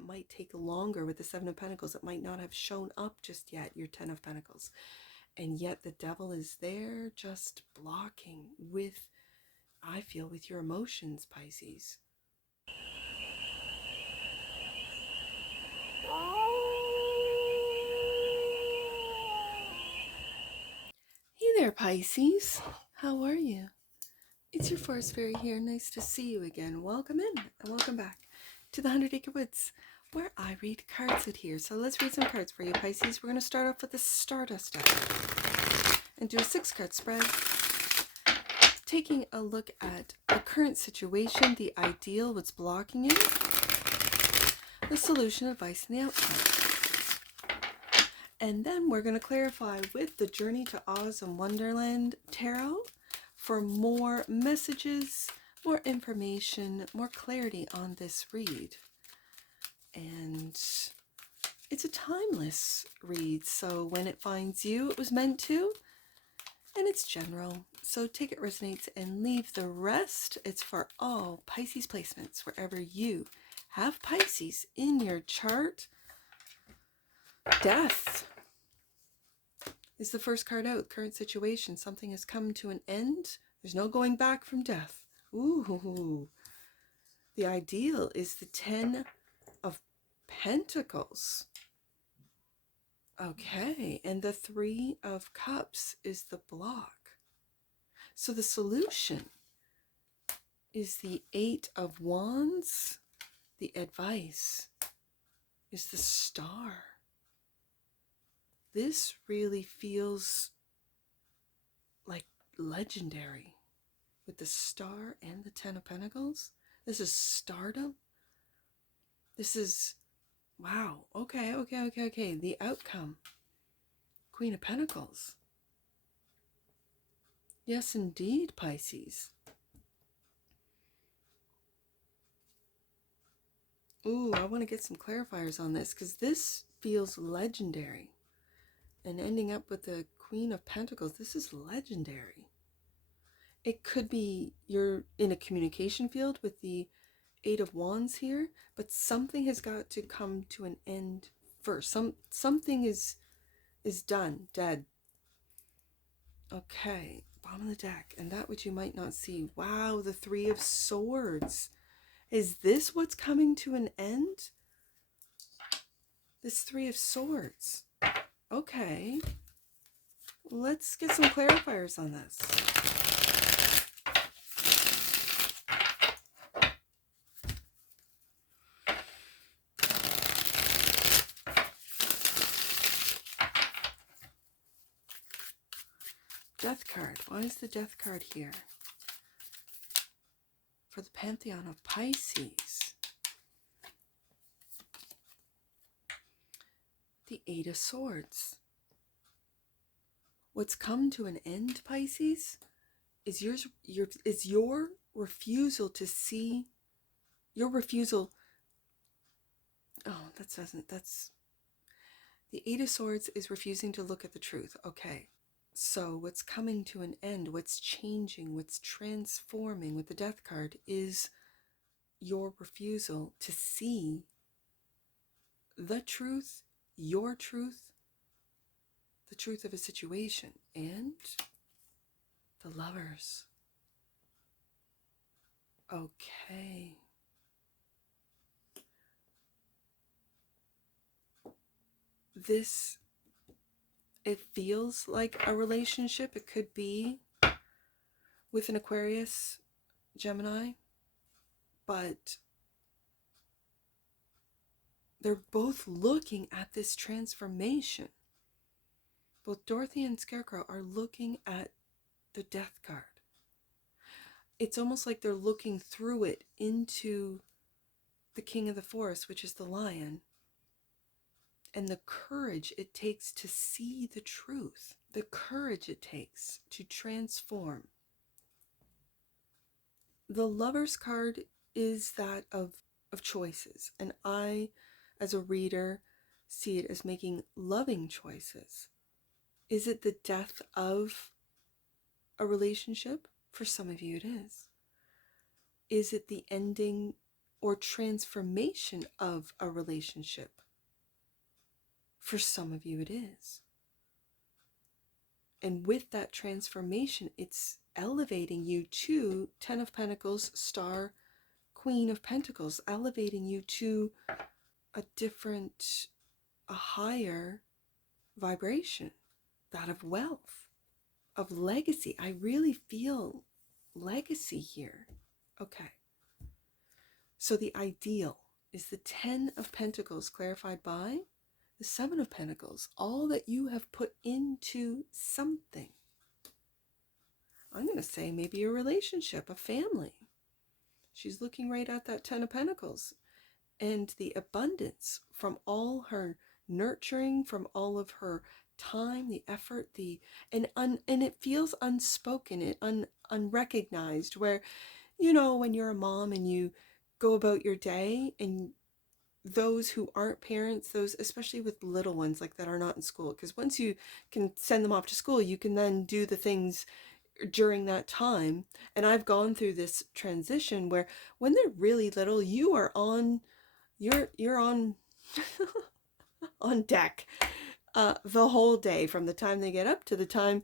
it might take longer with the Seven of Pentacles. It might not have shown up just yet, your Ten of Pentacles. And yet the devil is there just blocking with, I feel, with your emotions, Pisces. Hey there, Pisces. How are you? It's your Forest Fairy here. Nice to see you again. Welcome in and welcome back to the 100 Acre Woods, where I read cards out here. So let's read some cards for you, Pisces. We're going to start off with the Stardust deck and do a 6-card spread, taking a look at the current situation, the ideal, what's blocking you, the solution, advice, and the outcome. And then we're going to clarify with the Journey to Oz and Wonderland Tarot for more messages, more information, more clarity on this read. And it's a timeless read, so when it finds you, it was meant to, and it's general. So take it resonates and leave the rest. It's for all Pisces placements, wherever you have Pisces in your chart. Death is the first card out. Current situation. Something has come to an end. There's no going back from death. Ooh. The ideal is the 10 of Pentacles. Okay. And the 3 of Cups is the block. So the solution is the 8 of Wands. The advice is the Star. This really feels like legendary with the Star and the 10 of Pentacles. This is stardom. This is, wow. Okay. The outcome. Queen of Pentacles. Yes, indeed, Pisces. Ooh, I want to get some clarifiers on this because this feels legendary. And ending up with the Queen of Pentacles, this is legendary. It could be you're in a communication field with the 8 of Wands here, but something has got to come to an end first. Something is done, dead. Okay, bottom of the deck, and that which you might not see. Wow, the 3 of Swords. Is this what's coming to an end? This 3 of Swords. Okay, let's get some clarifiers on this. Death card. Why is the Death card here? For the Pantheon of Pisces. The 8 of Swords. What's come to an end, Pisces, is your refusal to see, your refusal. Oh, that's the 8 of Swords is refusing to look at the truth. Okay, so what's coming to an end, what's changing, what's transforming with the Death card is your refusal to see the truth, your truth, the truth of a situation. And the Lovers. Okay. This, it feels like a relationship. It could be with an Aquarius, Gemini, but they're both looking at this transformation. Both Dorothy and Scarecrow are looking at the Death card. It's almost like they're looking through it into the King of the Forest, which is the Lion, and the courage it takes to see the truth, the courage it takes to transform. The Lovers card is that of choices, and I, as a reader, see it as making loving choices. Is it the death of a relationship? For some of you it is. Is it the ending or transformation of a relationship. For some of you, it is. And with that transformation, it's elevating you to Ten of Pentacles, Star, Queen of Pentacles, elevating you to a different, a higher vibration, that of wealth, of legacy. I really feel legacy here. Okay. So the ideal is the Ten of Pentacles clarified by the Seven of Pentacles. All that you have put into something. I'm going to say maybe a relationship, a family. She's looking right at that Ten of Pentacles. And the abundance from all her nurturing, from all of her time, the effort, and it feels unspoken, unrecognized, where, you know, when you're a mom and you go about your day, and those who aren't parents, those especially with little ones like that are not in school, because once you can send them off to school, you can then do the things during that time. And I've gone through this transition where when they're really little, you are on you're on on deck the whole day, from the time they get up to the time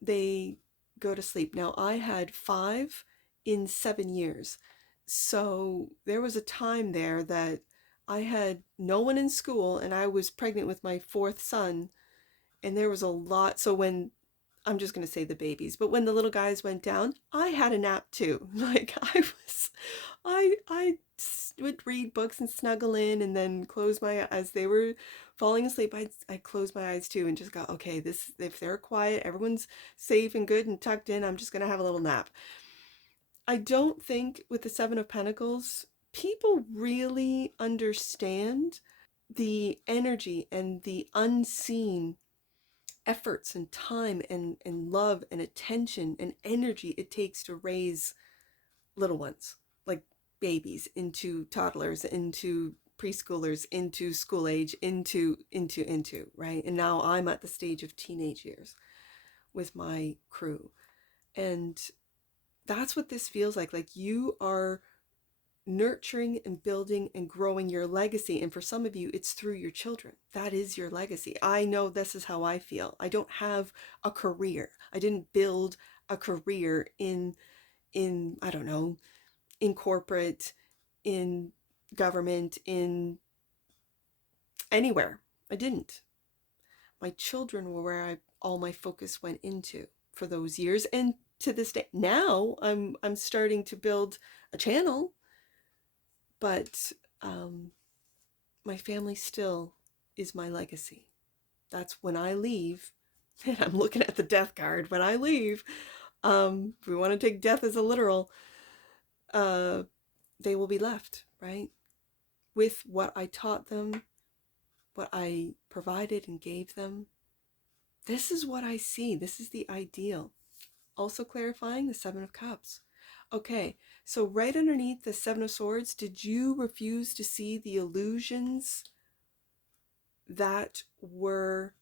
they go to sleep. Now, I had 5 in 7 years, so there was a time there that I had no one in school, and I was pregnant with my 4th son, and there was a lot. So when, I'm just going to say the babies, but when the little guys went down, I had a nap too. Like I would read books and snuggle in, and then close my, as they were falling asleep, I'd close my eyes too and just go, okay, this, if they're quiet, everyone's safe and good and tucked in, I'm just going to have a little nap. I don't think with the Seven of Pentacles, people really understand the energy and the unseen efforts and time and love and attention and energy it takes to raise little ones, like babies, into toddlers, into preschoolers, into school age, into, right? And now I'm at the stage of teenage years with my crew. And that's what this feels like. Like you are nurturing and building and growing your legacy. And for some of you, it's through your children. That is your legacy. I know this is how I feel. I don't have a career. I didn't build a career in I don't know, in corporate, in government, in anywhere. I didn't. My children were where all my focus went into for those years. And to this day, now I'm starting to build a channel, but my family still is my legacy. That's when I leave, and I'm looking at the death card. When I leave, if we want to take death as a literal, they will be left, right? With what I taught them, what I provided and gave them. This is what I see. This is the ideal. Also clarifying the Seven of Cups. Okay, so right underneath the Seven of Swords, did you refuse to see the illusions that were,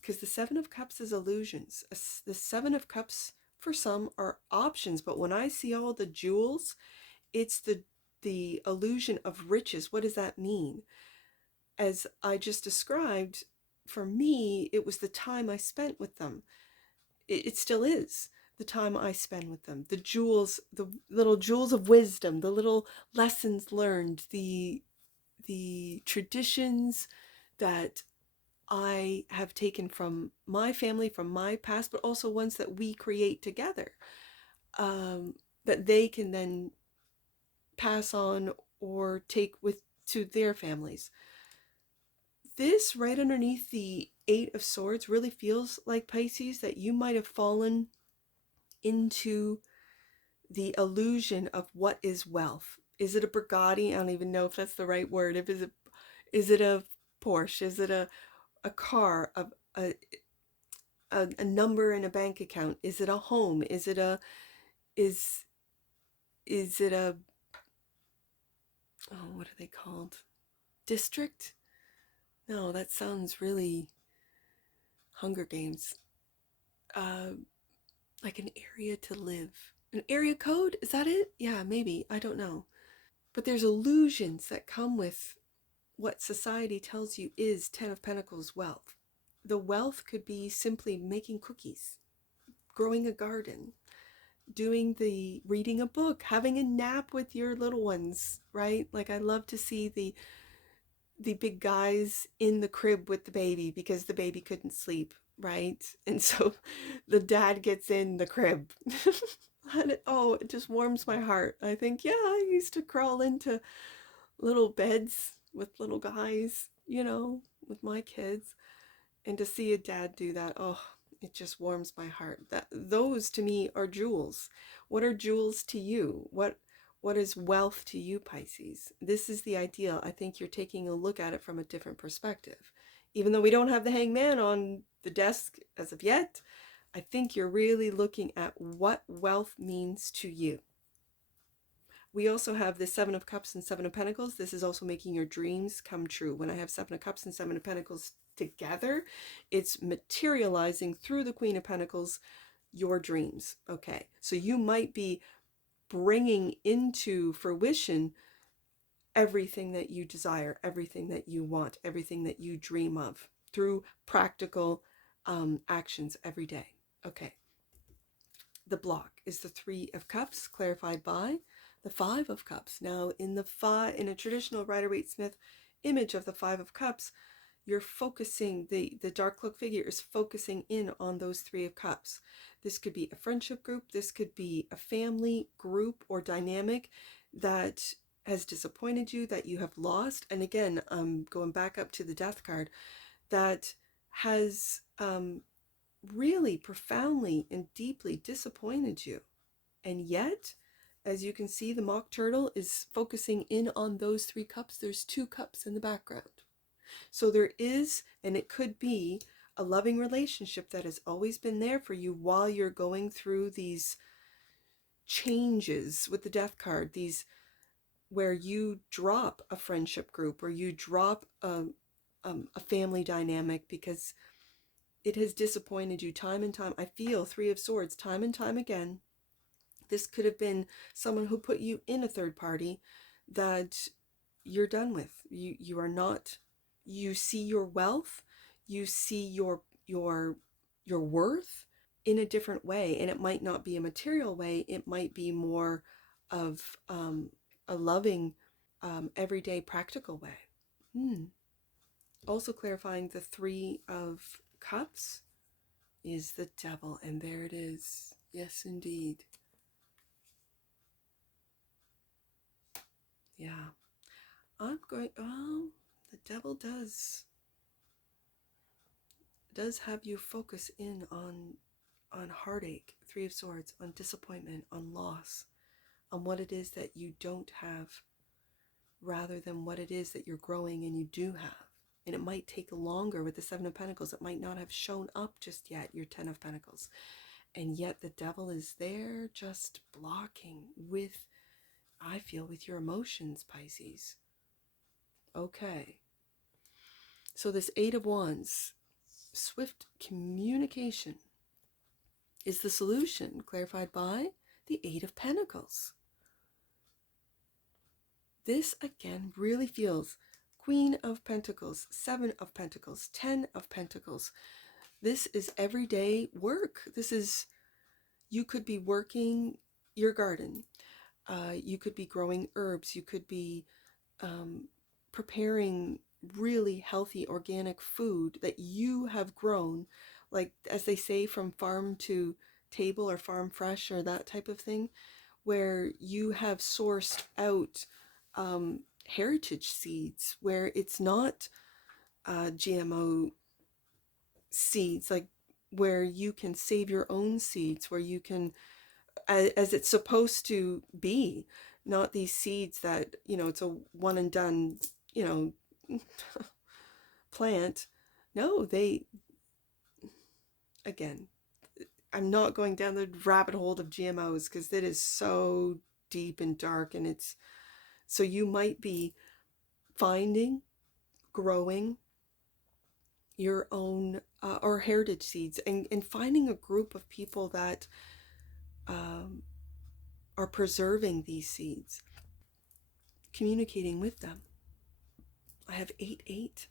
because the Seven of Cups is illusions. The Seven of Cups for some are options, but when I see all the jewels, it's the illusion of riches. What does that mean? As I just described, for me, it was the time I spent with them. It still is the time I spend with them. The jewels, the little jewels of wisdom, the little lessons learned, the traditions that I have taken from my family, from my past, but also ones that we create together, that they can then pass on or take with to their families. This right underneath the Eight of Swords really feels like, Pisces, that you might have fallen into the illusion of what is wealth. Is it a Bugatti? I don't even know if that's the right word. Is it a Porsche? Is it a car? A number in a bank account? Is it a home? Is it a what are they called? District? No, that sounds really Hunger Games. Like an area to live. An area code? Is that it? Yeah, maybe. I don't know. But there's illusions that come with what society tells you is 10 of Pentacles wealth. The wealth could be simply making cookies, growing a garden, reading a book, having a nap with your little ones, right? Like I love to see the big guys in the crib with the baby because the baby couldn't sleep, right? And so the dad gets in the crib. And it just warms my heart. I think, yeah, I used to crawl into little beds with little guys, with my kids. And to see a dad do that, oh, it just warms my heart. Those to me are jewels. What are jewels to you? What is wealth to you, Pisces? This is the ideal. I think you're taking a look at it from a different perspective. Even though we don't have the hangman on the desk as of yet, I think you're really looking at what wealth means to you. We also have the Seven of Cups and Seven of Pentacles. This is also making your dreams come true. When I have Seven of Cups and Seven of Pentacles together, it's materializing through the Queen of Pentacles your dreams. Okay, so you might be bringing into fruition everything that you desire, everything that you want, everything that you dream of through practical actions every day. Okay. The block is the Three of Cups, clarified by the Five of Cups. Now, in a traditional Rider-Waite-Smith image of the Five of Cups, you're focusing, the dark cloak figure is focusing in on those Three of Cups. This could be a friendship group, this could be a family group or dynamic that has disappointed you, that you have lost. And again, going back up to the Death card, that has really profoundly and deeply disappointed you. And yet, as you can see, the Mock Turtle is focusing in on those Three Cups. There's two cups in the background. So there is, and it could be, a loving relationship that has always been there for you while you're going through these changes with the Death card, these where you drop a friendship group or you drop a family dynamic because it has disappointed you time and time. I feel Three of Swords time and time again. This could have been someone who put you in a third party that you're done with. You are not, you see your wealth, you see your worth in a different way. And it might not be a material way. It might be more of a loving, everyday practical way. Also clarifying the Three of Cups is the Devil, and there it is. Yes, indeed. Yeah. The Devil does have you focus in on heartache, Three of Swords, on disappointment, on loss, on what it is that you don't have, rather than what it is that you're growing and you do have. And it might take longer with the Seven of Pentacles. It might not have shown up just yet, your Ten of Pentacles. And yet the Devil is there just blocking with, I feel, with your emotions, Pisces. Okay. So this Eight of Wands, swift communication, is the solution, clarified by the Eight of Pentacles. This, again, really feels Queen of Pentacles, Seven of Pentacles, 10 of Pentacles. This is everyday work. This is, you could be working your garden. You could be growing herbs. You could be preparing really healthy organic food that you have grown, like, as they say, from farm to table or farm fresh or that type of thing, where you have sourced out heritage seeds, where it's not GMO seeds, like where you can save your own seeds, where you can, as it's supposed to be, not these seeds that, it's a one and done, plant. No, again, I'm not going down the rabbit hole of GMOs because it is so deep and dark, and so you might be finding, growing your own or heritage seeds, and finding a group of people that are preserving these seeds. communicating with them. I have 8-8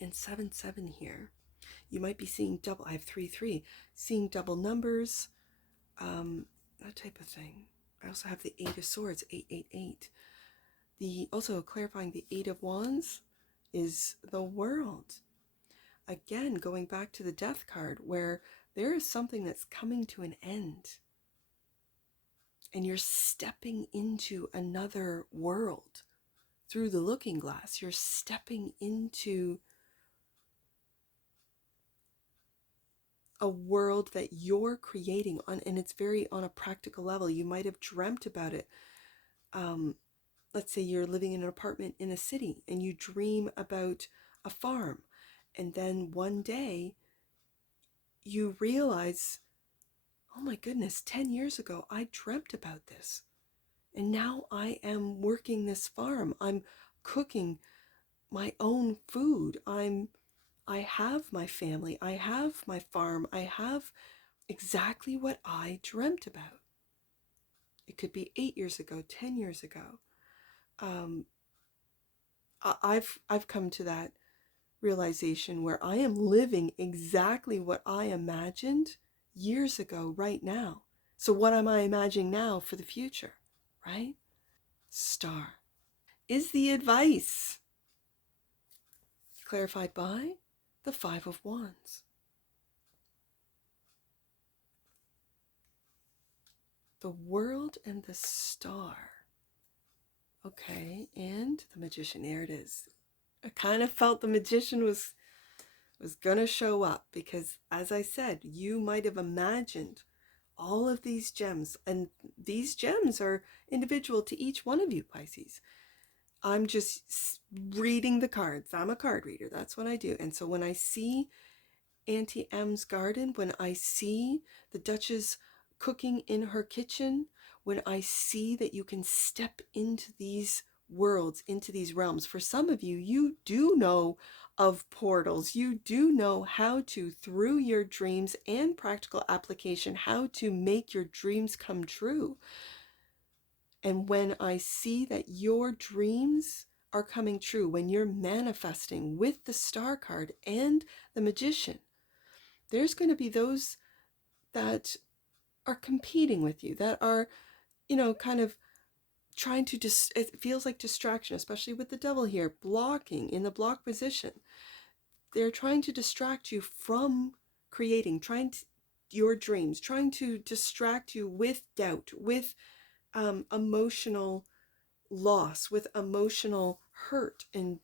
and 7-7 here. You might be seeing double. I have 3-3, seeing double numbers, that type of thing. I also have the 8 of Swords, 8-8-8. Also clarifying the 8 of Wands is the World. Again, going back to the Death card, where there is something that's coming to an end. And you're stepping into another world through the looking glass. You're stepping into a world that you're creating on, and it's very on a practical level. You might have dreamt about it. Let's say you're living in an apartment in a city and you dream about a farm, and then one day you realize, oh my goodness, 10 years ago I dreamt about this, and now I am working this farm. I'm cooking my own food. I have my family, I have my farm, I have exactly what I dreamt about. It could be 8 years ago, 10 years ago. I've come to that realization where I am living exactly what I imagined years ago, right now. So what am I imagining now for the future, right? Star is the advice clarified by the 5 of Wands. The World and the Star. Okay, and the Magician, there it is. I kind of felt the Magician was gonna show up, because as I said, you might have imagined all of these gems, and these gems are individual to each one of you, Pisces. I'm just reading the cards. I'm a card reader. That's what I do. And so when I see Auntie M's garden, when I see the Duchess cooking in her kitchen, when I see that you can step into these worlds, into these realms. For some of you, you do know of portals. You do know how to, through your dreams and practical application, how to make your dreams come true. And when I see that your dreams are coming true, when you're manifesting with the Star card and the Magician, there's going to be those that are competing with you, that are, kind of trying to it feels like distraction, especially with the Devil here, blocking in the block position. They're trying to distract you from creating, your dreams, trying to distract you with doubt, with emotional loss, with emotional hurt and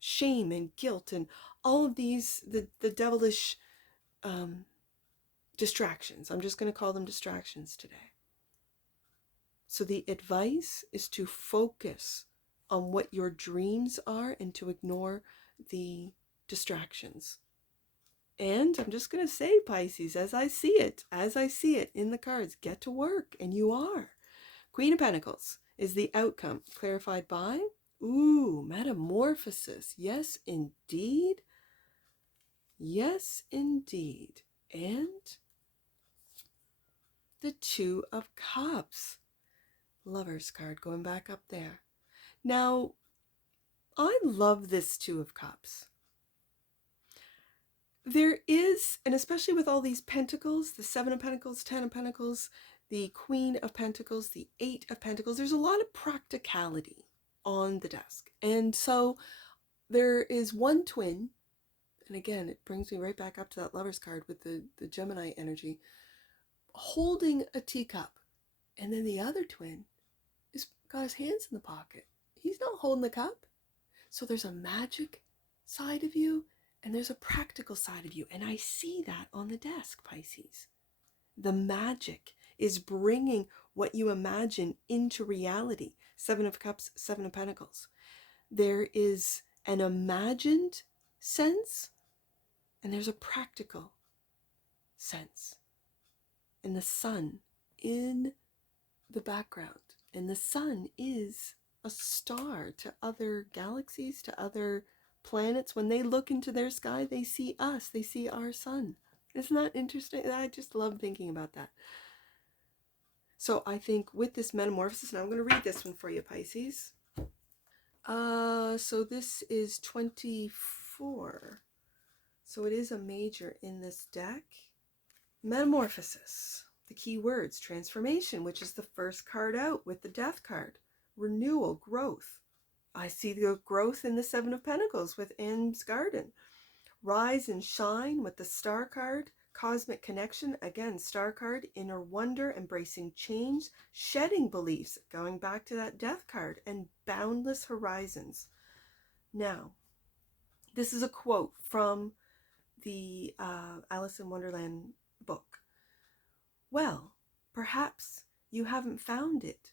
shame and guilt, and all of these, the devilish distractions. I'm just going to call them distractions today. So the advice is to focus on what your dreams are and to ignore the distractions. And I'm just going to say, Pisces, as I see it in the cards, get to work, and you are. Queen of Pentacles is the outcome, clarified by, metamorphosis. Yes, indeed. Yes, indeed. And the 2 of Cups. Lover's card, going back up there. Now, I love this 2 of Cups. There is, and especially with all these pentacles, the 7 of Pentacles, 10 of Pentacles, the Queen of Pentacles, the 8 of Pentacles, there's a lot of practicality on the desk. And so there is one twin, and again, it brings me right back up to that Lover's card with the Gemini energy, holding a teacup. And then the other twin is got his hands in the pocket. He's not holding the cup. So there's a magic side of you, and there's a practical side of you. And I see that on the desk, Pisces. The magic is bringing what you imagine into reality. 7 of Cups, 7 of Pentacles. There is an imagined sense, and there's a practical sense. And the sun in the background. And the sun is a star to other galaxies, to other planets. When they look into their sky, they see us. They see our sun. Isn't that interesting? I just love thinking about that. So I think with this metamorphosis, and I'm going to read this one for you, Pisces. So this is 24. So it is a major in this deck. Metamorphosis. The key words: transformation, which is the first card out with the Death card. Renewal, growth. I see the growth in the Seven of Pentacles with Anne's Garden. Rise and shine with the Star card. Cosmic connection, again, Star card. Inner wonder, embracing change. Shedding beliefs, going back to that Death card. And boundless horizons. Now, this is a quote from the Alice in Wonderland book. Well, perhaps you haven't found it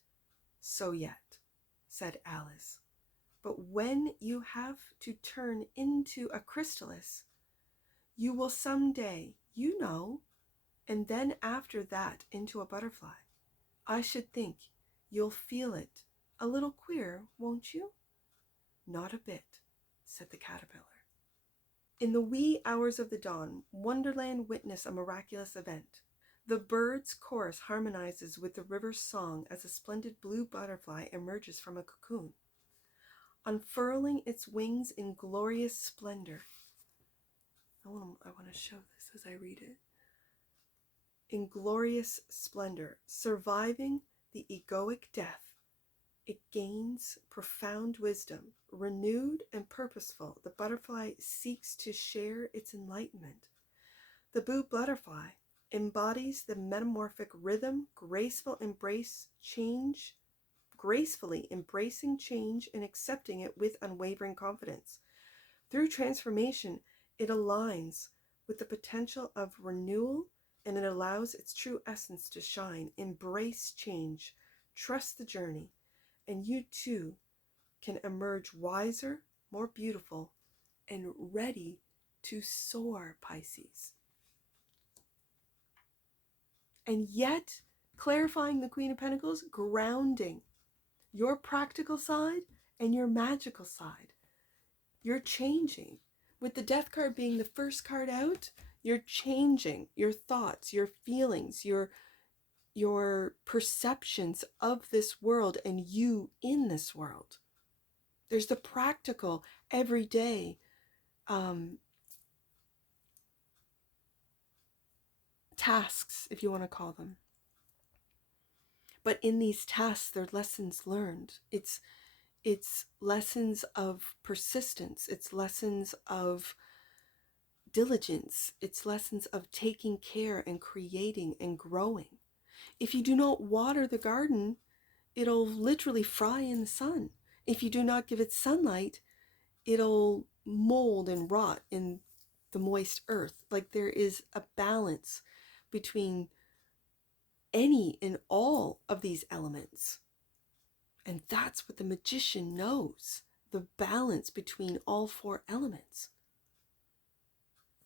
so yet, said Alice. But when you have to turn into a chrysalis, you will someday, you know, and then after that into a butterfly. I should think you'll feel it a little queer, won't you? Not a bit, said the caterpillar. In the wee hours of the dawn, Wonderland witnessed a miraculous event. The bird's chorus harmonizes with the river's song as a splendid blue butterfly emerges from a cocoon, unfurling its wings in glorious splendor. I want to show this as I read it. In glorious splendor, surviving the egoic death, it gains profound wisdom. Renewed and purposeful, the butterfly seeks to share its enlightenment. The blue butterfly embodies the metamorphic rhythm, gracefully embracing change and accepting it with unwavering confidence. Through transformation, it aligns with the potential of renewal, and it allows its true essence to shine. Embrace change, trust the journey, and you too can emerge wiser, more beautiful, and ready to soar, Pisces. And yet, clarifying the Queen of Pentacles, grounding your practical side and your magical side. You're changing. With the Death card being the first card out, you're changing your thoughts, your feelings, your perceptions of this world and you in this world. There's the practical, everyday tasks, if you want to call them. But in these tasks, they're lessons learned. It's lessons of persistence. It's lessons of diligence. It's lessons of taking care and creating and growing. If you do not water the garden, it'll literally fry in the sun. If you do not give it sunlight, it'll mold and rot in the moist earth. Like, there is a balance between any and all of these elements. And that's what the magician knows, the balance between all four elements.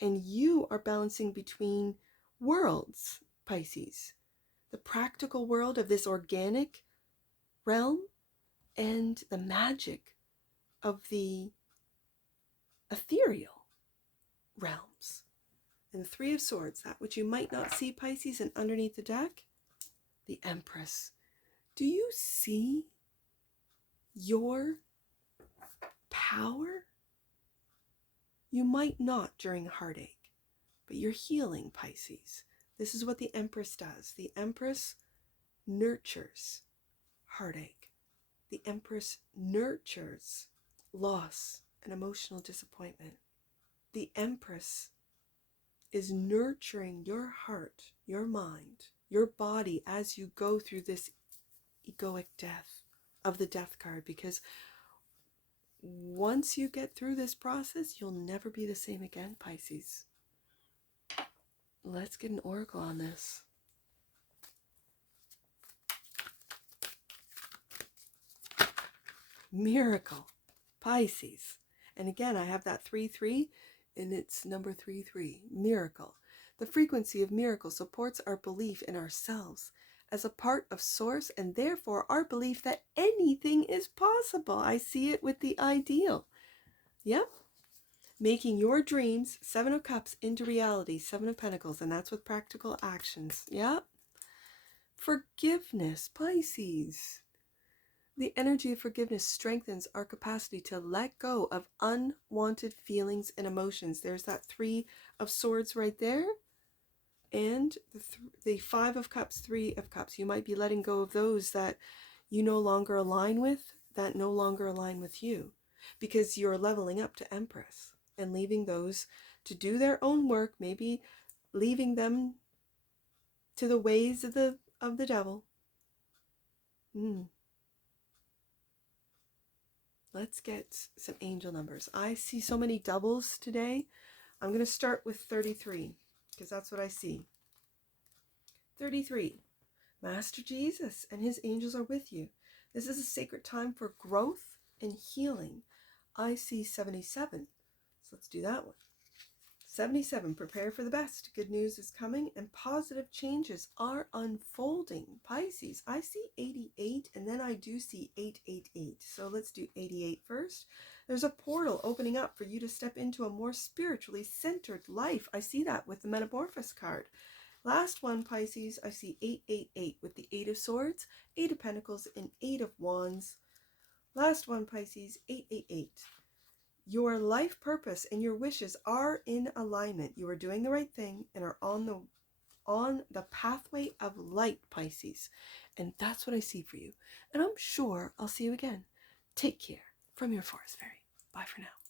And you are balancing between worlds, Pisces. The practical world of this organic realm and the magic of the ethereal realms. And the Three of Swords, that which you might not see, Pisces, and underneath the deck, the Empress. Do you see your power? You might not during heartache, but you're healing, Pisces. This is what the Empress does. The Empress nurtures heartache. The Empress nurtures loss and emotional disappointment. The Empress is nurturing your heart, your mind, your body as you go through this egoic death of the Death card, because once you get through this process, you'll never be the same again, Pisces. Let's get an oracle on this. Miracle, Pisces. And again, I have that 3-3, and it's number 3-3, miracle. The frequency of miracle supports our belief in ourselves as a part of source, and therefore our belief that anything is possible. I see it with the ideal. Yep. Making your dreams, 7 of Cups, into reality, 7 of Pentacles, and that's with practical actions. Yep. Forgiveness, Pisces. The energy of forgiveness strengthens our capacity to let go of unwanted feelings and emotions. There's that 3 of Swords right there. And the 5 of Cups, 3 of Cups. You might be letting go of those that you no longer align with, that no longer align with you. Because you're leveling up to Empress and leaving those to do their own work, maybe leaving them to the ways of the devil. Let's get some angel numbers. I see so many doubles today. I'm going to start with 33 because that's what I see. 33. Master Jesus and his angels are with you. This is a sacred time for growth and healing. I see 77. So let's do that one. 77, prepare for the best. Good news is coming and positive changes are unfolding. Pisces, I see 88 and then I do see 888. So let's do 88 first. There's a portal opening up for you to step into a more spiritually centered life. I see that with the Metamorphosis card. Last one, Pisces, I see 888 with the 8 of Swords, 8 of Pentacles, and 8 of Wands. Last one, Pisces, 888. Your life purpose and your wishes are in alignment. You are doing the right thing and are on the pathway of light, Pisces. And that's what I see for you. And I'm sure I'll see you again. Take care from your Forest Fairy. Bye for now.